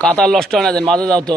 কাতার লষ্ট না দেন মাঝে যাও তো।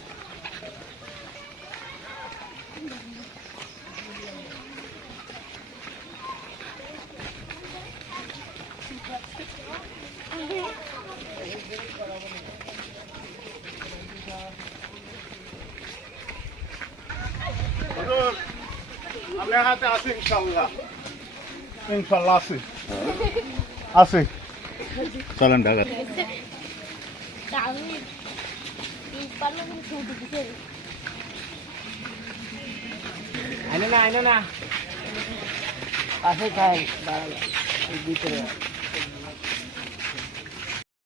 আপনার হাতে আছে ইনশাল্লাহ ইনশাল্লাহ আছে। আছে। চলেন ঢাকা। আইনে না আইনে না। আছে খাই দাঁড়াল ভিতরে।